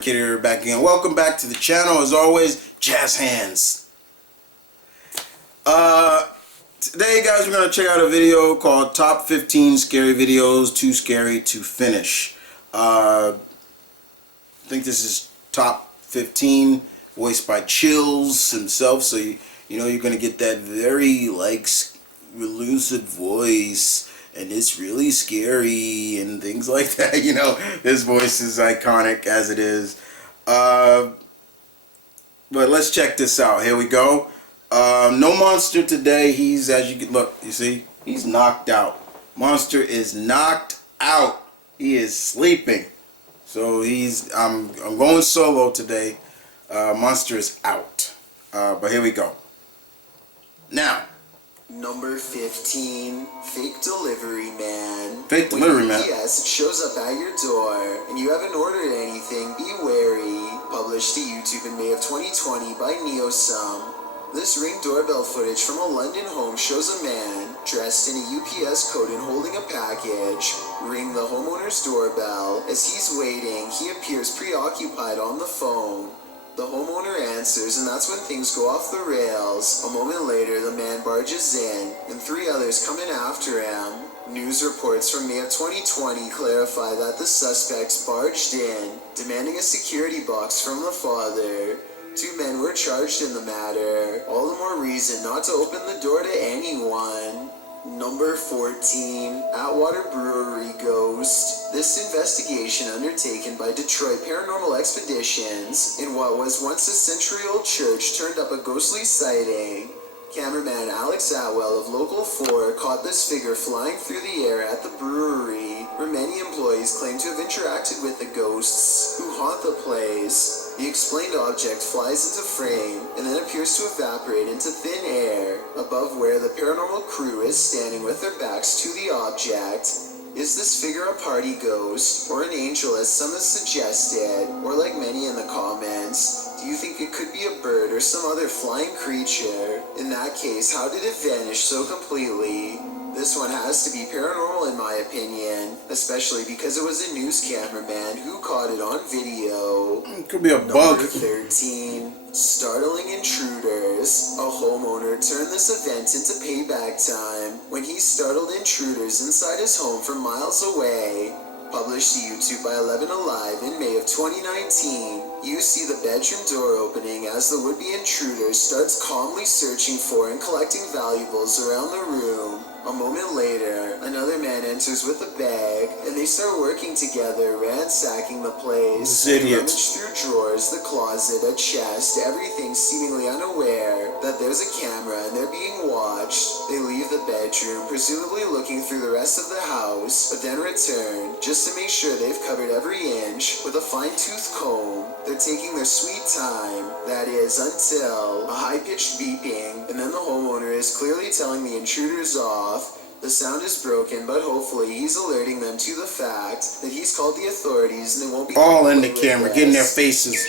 Kid here back again. Welcome back to the channel. As always, Jazz Hands. Today, guys, we're gonna check out a video called Top 15 Scary Videos Too Scary to Finish. I think this is top 15, voiced by Chills himself. So you know you're gonna get that very elusive voice. And it's really scary and things like that. You know, his voice is iconic as it is. But let's check this out. Here we go. No Monster today. He's, as you can look, you see, he's knocked out. Monster is knocked out. He is sleeping. So I'm going solo today. Monster is out. But here we go. Now. Number 15, Fake Delivery Man. Fake Delivery Man. Yes, it shows up at your door, and you haven't ordered anything, be wary. Published to YouTube in May of 2020 by Neosum. This Ring doorbell footage from a London home shows a man dressed in a UPS coat and holding a package ring the homeowner's doorbell. As he's waiting, he appears preoccupied on the phone. The homeowner answers, and that's when things go off the rails. A moment later, the man barges in, and 3 others come in after him. News reports from May of 2020 clarify that the suspects barged in, demanding a security box from the father. 2 men were charged in the matter. All the more reason not to open the door to anyone. Number 14, Atwater Brewery Ghost. This investigation undertaken by Detroit Paranormal Expeditions in what was once a century-old church turned up a ghostly sighting. Cameraman Alex Atwell of Local 4 caught this figure flying through the air at the brewery, where many employees claim to have interacted with the ghosts who haunt the place. The explained object flies into frame and then appears to evaporate into thin air above where the paranormal crew is standing with their backs to the object. Is this figure a party ghost or an angel, as some have suggested, or like many in the comments, do you think it could be a bird or some other flying creature? In that case, how did it vanish so completely? This one has to be paranormal in my opinion, especially because it was a news cameraman who caught it on video. It could be a bug. Number 13, Startling Intruders. A homeowner turned this event into payback time when he startled intruders inside his home from miles away. Published to YouTube by 11 Alive in May of 2019, you see the bedroom door opening as the would-be intruder starts calmly searching for and collecting valuables around the room. A moment later, another man enters with a bag, and they start working together, ransacking the place. These idiots. Rummage through drawers, the closet, a chest, everything seemingly unaware that there's a camera and they're being watched. They leave the bedroom, presumably looking through the rest of the house, but then return, just to make sure they've covered every inch with a fine-tooth comb. They're taking their sweet time, that is, until a high-pitched beeping, and then the homeowner is clearly telling the intruders off. The sound is broken, but hopefully he's alerting them to the fact that he's called the authorities and they won't be all in the camera, getting their faces.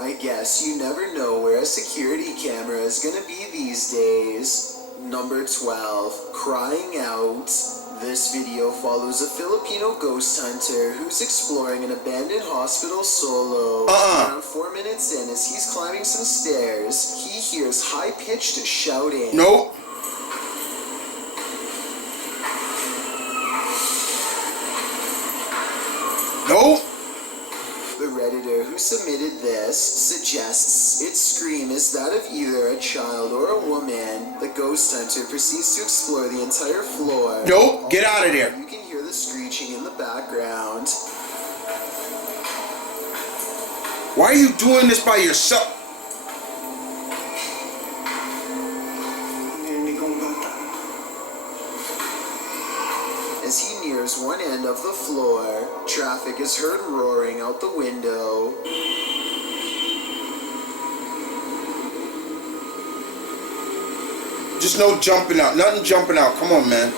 I guess you never know where a security camera is gonna be these days. Number 12, Crying Out. This video follows a Filipino ghost hunter who's exploring an abandoned hospital solo. Around 4 minutes in, as he's climbing some stairs, he hears high-pitched shouting. Nope. Nope. The Redditor who submitted this suggests its scream is that of either a child or a woman. The ghost hunter proceeds to explore the entire floor. Nope. Get out of there. You can hear the screeching in the background. Why are you doing this by yourself? As he nears one end of the floor, traffic is heard roaring out the window. Just no jumping out. Nothing jumping out. Come on, man.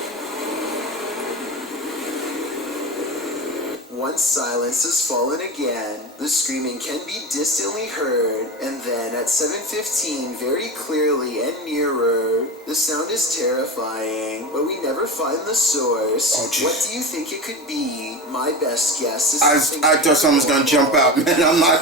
once silence has fallen again, the screaming can be distantly heard, and then at 7:15, very clearly and nearer. The sound is terrifying, but we never find the source. Oh, what do you think it could be? My best guess is I thought someone was gonna jump out, man. I'm not.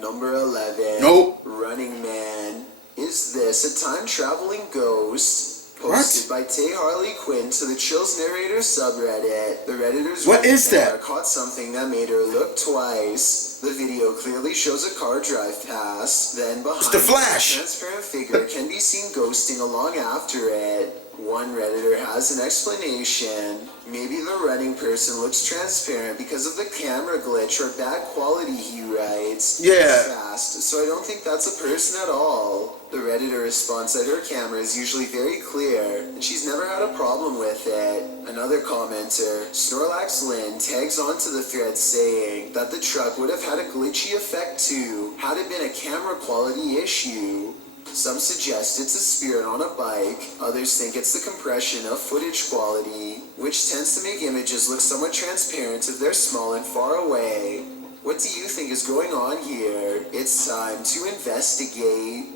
Number 11. Nope. Running Man. Is this a time-traveling ghost? Posted by Tay Harley Quinn to the Chills Narrator subreddit. The Redditors What is that? caught something that made her look twice. The video clearly shows a car drive past. Then behind It's the Flash. a transparent figure can be seen ghosting along after it. One Redditor has an explanation. Maybe the running person looks transparent because of the camera glitch or bad quality, he writes. Yeah. Fast, so I don't think that's a person at all. The Redditor responds that her camera is usually very clear, and she's never had a problem with it. Another commenter, Snorlax Lynn, tags onto the thread saying that the truck would have had a glitchy effect too, had it been a camera quality issue. Some suggest it's a spirit on a bike, others think it's the compression of footage quality, which tends to make images look somewhat transparent if they're small and far away. What do you think is going on here? It's time to investigate.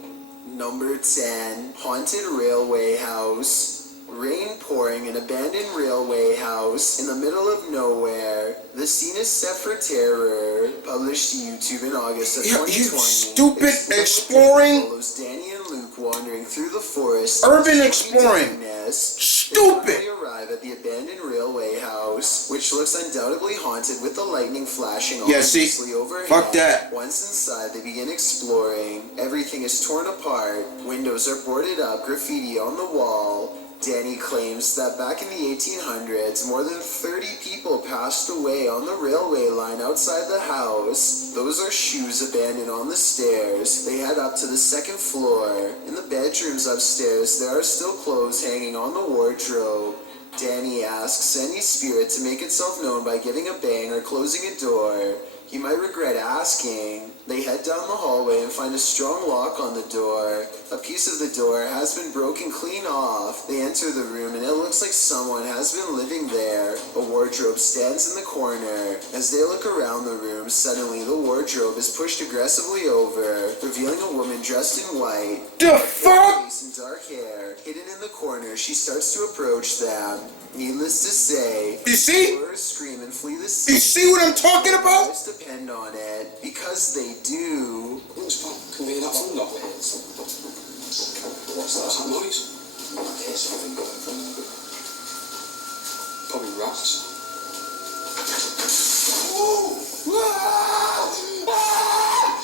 Number 10. Haunted Railway House. Rain pouring an abandoned railway house in the middle of nowhere. The scene is set for terror. Published to YouTube in August of 2020. You stupid exploring. Follows Danny and Luke wandering through the forest. Urban exploring. Stupid. They arrive at the abandoned railway house, which looks undoubtedly haunted with the lightning flashing ominously overhead. Fuck that. Once inside, they begin exploring. Everything is torn apart. Windows are boarded up, graffiti on the wall. Danny claims that back in the 1800s, more than 30 people passed away on the railway line outside the house. Those are shoes abandoned on the stairs. They head up to the second floor. In the bedrooms upstairs, there are still clothes hanging on the wardrobe. Danny asks any spirit to make itself known by giving a bang or closing a door. He might regret asking. They head down the hallway and find a strong lock on the door. A piece of the door has been broken clean off. They enter the room and it looks like someone has been living there. A wardrobe stands in the corner. As they look around the room, suddenly the wardrobe is pushed aggressively over, revealing a woman dressed in white. The fuck? Face and dark hair. Hidden in the corner, she starts to approach them. Needless to say, You see? scream and flee the scene. You see what I'm talking about? Lives depend on it, because they do. What's that? Can be enough thunder. What's that noise? I hear something going from the... Probably rats.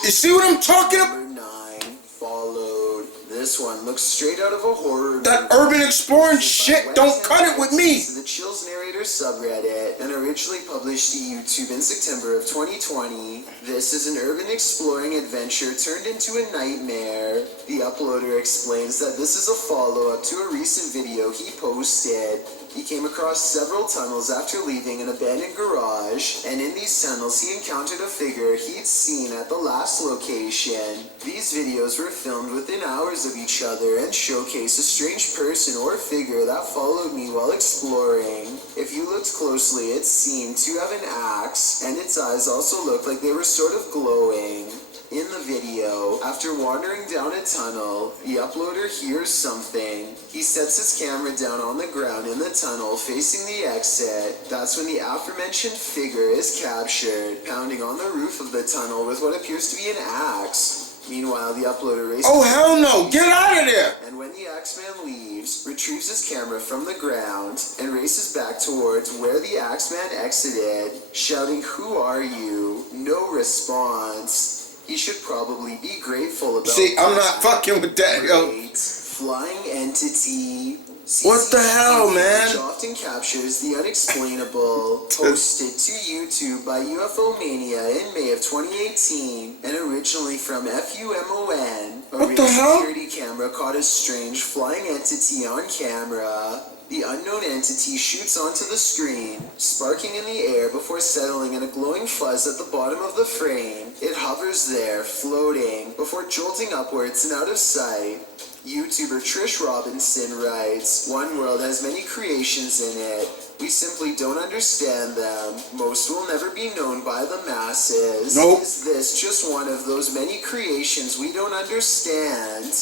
You see what I'm talking about? Number 9 followed. This one looks straight out of a horror That movie. urban exploring shit, don't cut it with me. To the Chills Narrator subreddit and originally published to YouTube in September of 2020. This is an urban exploring adventure turned into a nightmare. The uploader explains that this is a follow-up to a recent video he posted. He came across several tunnels after leaving an abandoned garage, and in these tunnels he encountered a figure he'd seen at the last location. These videos were filmed within hours of each other and showcase a strange person or figure that followed me while exploring. If you looked closely, it seemed to have an axe, and its eyes also looked like they were sort of glowing. In the video, after wandering down a tunnel, the uploader hears something. He sets his camera down on the ground in the tunnel facing the exit. That's when the aforementioned figure is captured, pounding on the roof of the tunnel with what appears to be an axe. Meanwhile, the uploader races... Oh, hell no. Get out of there. And when the Axeman leaves, retrieves his camera from the ground, and races back towards where the Axeman exited, shouting, "Who are you?" No response. He should probably be grateful about See, I'm not fucking with that, yo. Great. Flying entity. What the hell, man? Which often captures the unexplainable. Posted to YouTube by UFO Mania in May of 2018, and originally from FUMON. What the hell? Security camera caught a strange flying entity on camera. The unknown entity shoots onto the screen, sparking in the air before settling in a glowing fuzz at the bottom of the frame. It hovers there, floating, before jolting upwards and out of sight. YouTuber Trish Robinson writes, "One world has many creations in it. We simply don't understand them. Most will never be known by the masses. Nope. Is this just one of those many creations we don't understand?"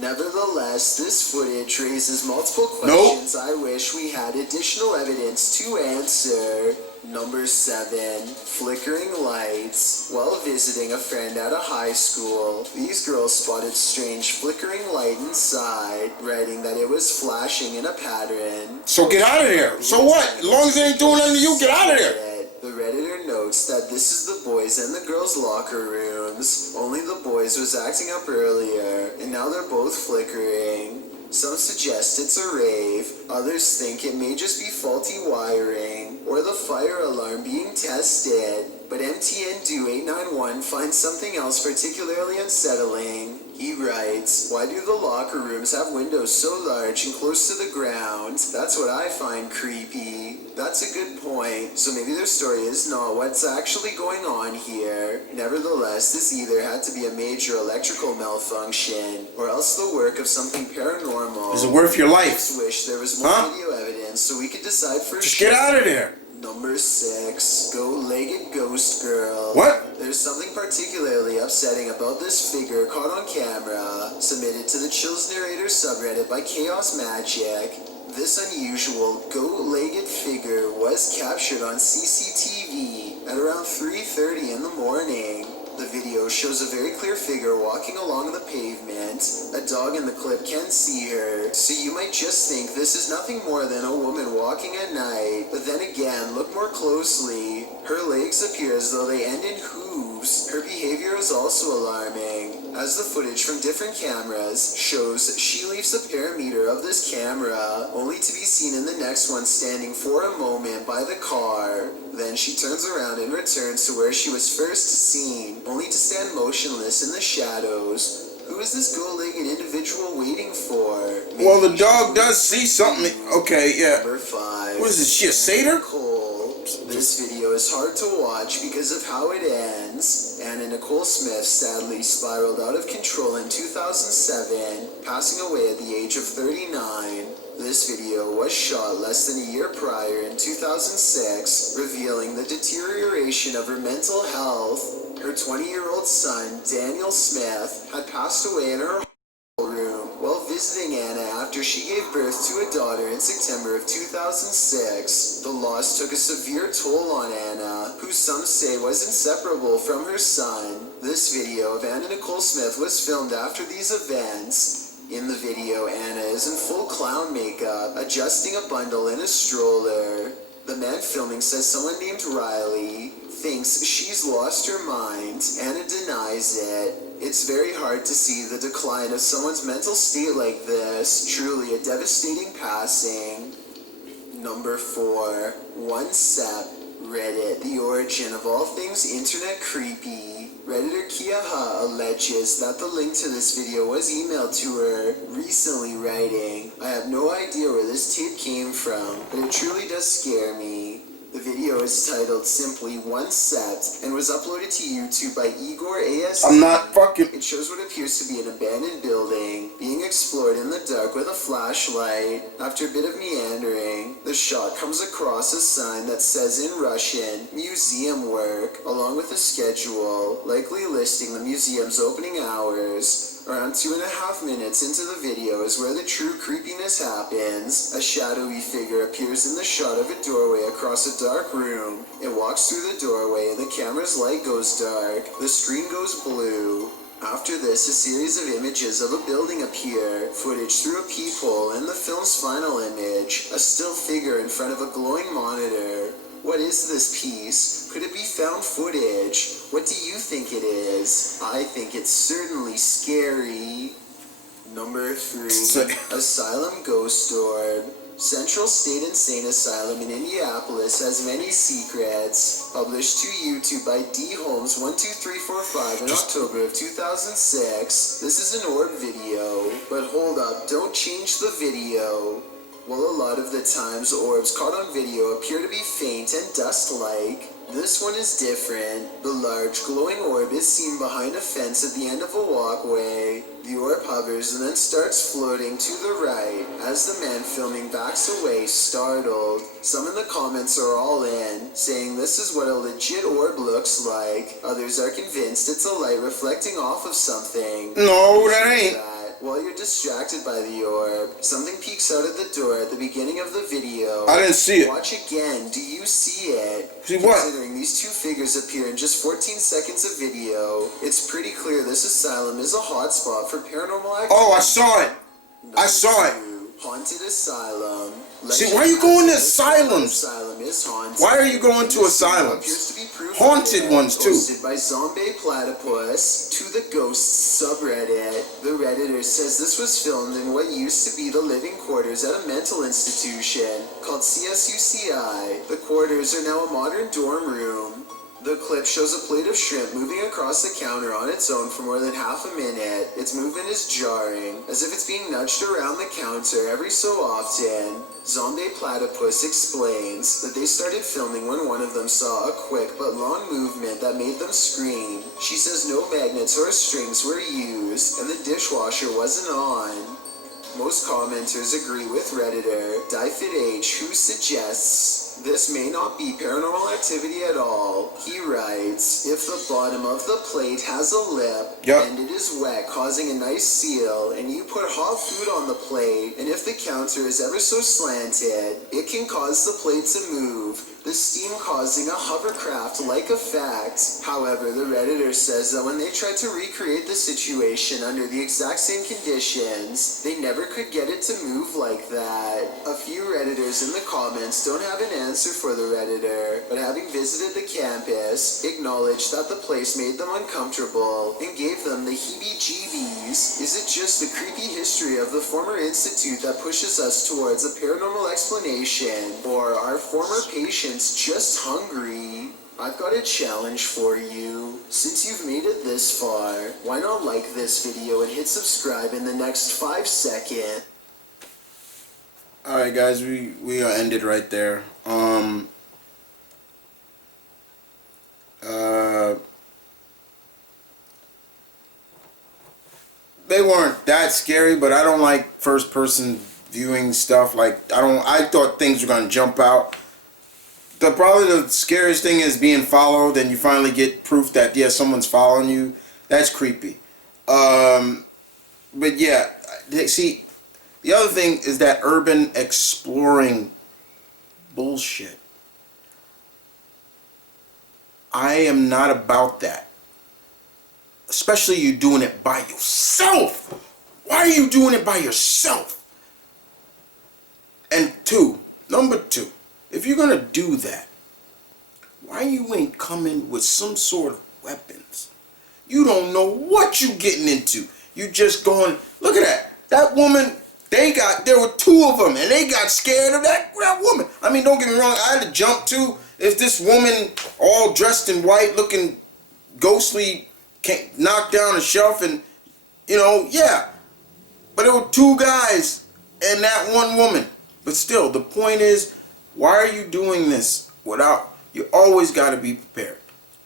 Nevertheless, this footage raises multiple questions I wish we had additional evidence to answer. Number 7. Flickering lights. While visiting a friend at a high school, these girls spotted strange flickering light inside, writing that it was flashing in a pattern. So get out of there. So what? As long as it ain't doing nothing to you, get out of there. The Redditor notes that this is the boys' and the girls' locker rooms. Only the boys was acting up earlier, and now they're both flickering. Some suggest it's a rave, others think it may just be faulty wiring, or the fire alarm being tested. But MTN Do 891 finds something else particularly unsettling. He writes, "Why do the locker rooms have windows so large and close to the ground? That's what I find creepy." That's a good point, so maybe their story is not what's actually going on here. Nevertheless, this either had to be a major electrical malfunction, or else the work of something paranormal. Is it worth your I life? just wish there was more Huh? video evidence so we could decide for Just sure. get out of there. Number 6, Goat-Legged Ghost Girl. What? There's something particularly upsetting about this figure caught on camera, submitted to the Chills Narrator subreddit by Chaos Magic. This unusual goat-legged figure was captured on CCTV at around 3:30 in the morning. The video shows a very clear figure walking along the pavement. A dog in the clip can see her, so you might just think this is nothing more than a woman walking at night. But then again, look more closely. Her legs appear as though they end in hooves. Her behavior is also alarming, as the footage from different cameras shows she leaves the perimeter of this camera, only to be seen in the next one standing for a moment by the car. Then she turns around and returns to where she was first seen, only to stand motionless in the shadows. Who is this goat-legged individual waiting for? Well, the dog does see something. Okay, yeah. Number 5. What is this, she a satyr? Nicole. This video is hard to watch because of how it ends. Anna Nicole Smith sadly spiraled out of control in 2007, passing away at the age of 39. This video was shot less than a year prior in 2006, revealing the deterioration of her mental health. Her 20-year-old son, Daniel Smith, had passed away in her room while visiting Anna after she gave birth to a daughter in September of 2006. The loss took a severe toll on Anna, who some say was inseparable from her son. This video of Anna Nicole Smith was filmed after these events. In the video, Anna is in full clown makeup, adjusting a bundle in a stroller. The man filming says someone named Riley thinks she's lost her mind. Anna denies it. It's very hard to see the decline of someone's mental state like this. Truly a devastating passing. Number 4. One Sep. Reddit, the origin of all things internet creepy. Redditor Kia Ha alleges that the link to this video was emailed to her recently, writing, "I have no idea where this tape came from, but it truly does scare me." The video is titled simply One Set and was uploaded to YouTube by Igor AS. I'm not fucking... It shows what appears to be an abandoned building being explored in the dark with a flashlight. After a bit of meandering, the shot comes across a sign that says in Russian, "Museum Work," along with a schedule, likely listing the museum's opening hours. Around 2.5 minutes into the video is where the true creepiness happens. A shadowy figure appears in the shot of a doorway across a dark room. It walks through the doorway and the camera's light goes dark. The screen goes blue. After this, a series of images of a building appear, footage through a peephole, and the film's final image, a still figure in front of a glowing monitor. What is this piece? Could it be found footage? What do you think it is? I think it's certainly scary. Number 3. Asylum Ghost Orb. Central State Insane Asylum in Indianapolis has many secrets. Published to YouTube by D. Holmes 12345 in October of 2006. This is an orb video. But hold up, don't change the video. While a lot of the times orbs caught on video appear to be faint and dust-like, this one is different. The large glowing orb is seen behind a fence at the end of a walkway. The orb hovers and then starts floating to the right as the man filming backs away, startled. Some in the comments are all in, saying this is what a legit orb looks like. Others are convinced it's a light reflecting off of something. No, that ain't. While you're distracted by the orb, something peeks out at the door at the beginning of the video. I didn't see it. Watch again. Do you see it? See what? Considering these two figures appear in just 14 seconds of video, it's pretty clear this asylum is a hotspot for paranormal activity. Oh, I saw it. I saw it. Haunted asylum. See, why are you going to asylums? Asylum is haunted. Why are you going to asylums? Appears to be proof Haunted ones too. Posted by Zombie Platypus to the Ghosts subreddit. The redditor says this was filmed in what used to be the living quarters at a mental institution called CSUCI. The quarters are now a modern dorm room. The clip shows a plate of shrimp moving across the counter on its own for more than half a minute. Its movement is jarring, as if it's being nudged around the counter every so often. Zombie Platypus explains that they started filming when one of them saw a quick but long movement that made them scream. She says no magnets or strings were used, and the dishwasher wasn't on. Most commenters agree with Redditor DieFitH, who suggests this may not be paranormal activity at all. He writes, if the bottom of the plate has a lip and it is wet, causing a nice seal, and you put hot food on the plate, and if the counter is ever so slanted, it can cause the plate to move, the steam causing a hovercraft-like effect. However, the Redditor says that when they tried to recreate the situation under the exact same conditions, they never could get it to move like that. A few Redditors in the comments don't have an answer for the Redditor, but having visited the campus, acknowledged that the place made them uncomfortable and gave them the heebie-jeebies. Is it just the creepy history of the former institute that pushes us towards a paranormal explanation, or are former patients just hungry? I've got a challenge for you. Since you've made it this far, why not like this video and hit subscribe in the next 5 seconds? Alright guys, we are ended right there. They weren't that scary, but I don't like first person viewing stuff. Like I thought things were gonna jump out. Probably the scariest thing is being followed and you finally get proof that someone's following you. That's creepy. But yeah, see, the other thing is that urban exploring bullshit. I am not about that. Especially you doing it by yourself. Why are you doing it by yourself? And number two, if you're gonna do that, why you ain't coming with some sort of weapons? You don't know what you getting into. You just going, look at that. That woman, there were two of them, and they got scared of that woman. I mean, don't get me wrong, I had to jump too. If this woman, all dressed in white, looking ghostly, knocked down a shelf, and, yeah. But there were two guys and that one woman. But still, the point is, why are you doing this you always got to be prepared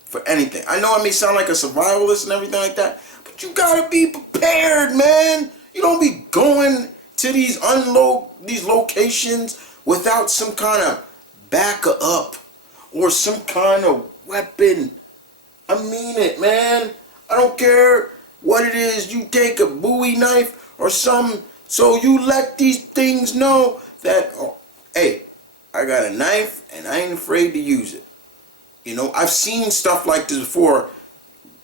for anything. I know I may sound like a survivalist and everything like that, but you got to be prepared, man. You don't be going to these locations without some kind of backup or some kind of weapon. I mean it, man. I don't care what it is. You take a Bowie knife or something, so you let these things know that, hey, I got a knife and I ain't afraid to use it. I've seen stuff like this before,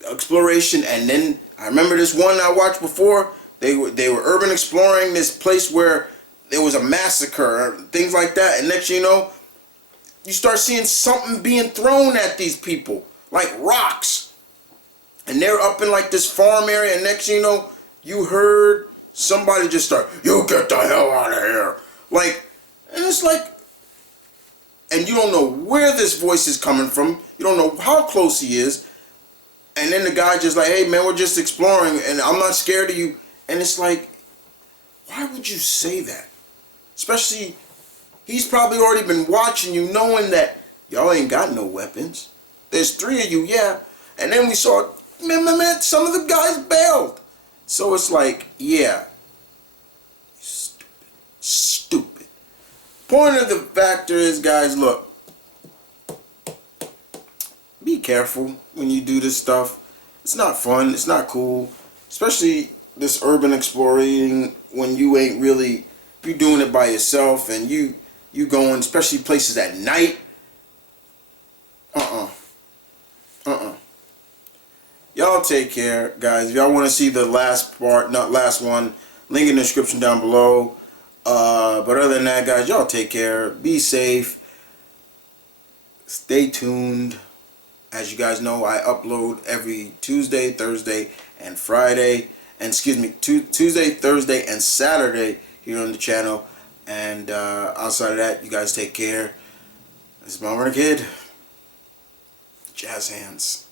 exploration, and then I remember this one I watched before. They were urban exploring this place where there was a massacre, things like that, and next thing you know, you start seeing something being thrown at these people, like rocks. And they're up in like this farm area, and next thing you know, you heard somebody just start, you get the hell out of here. And it's like, and you don't know where this voice is coming from. You don't know how close he is. And then the guy just like, hey man, we're just exploring and I'm not scared of you. And it's like, why would you say that? Especially, he's probably already been watching you, knowing that y'all ain't got no weapons. There's 3 of you, yeah. And then we saw, man, some of the guys bailed. So it's like, yeah. Stupid. Point of the factor is, guys, look. Be careful when you do this stuff. It's not fun. It's not cool. Especially this urban exploring when you ain't really, if you're doing it by yourself and you going, especially places at night. Y'all take care, guys. If y'all want to see the last part, not last one, link in the description down below. But other than that, guys, y'all take care. Be safe. Stay tuned. As you guys know, I upload every Tuesday, Thursday, and Friday. And excuse me, Tuesday, Thursday, and Saturday here on the channel. And outside of that, you guys take care. This is Mom Runner Kid. Jazz hands.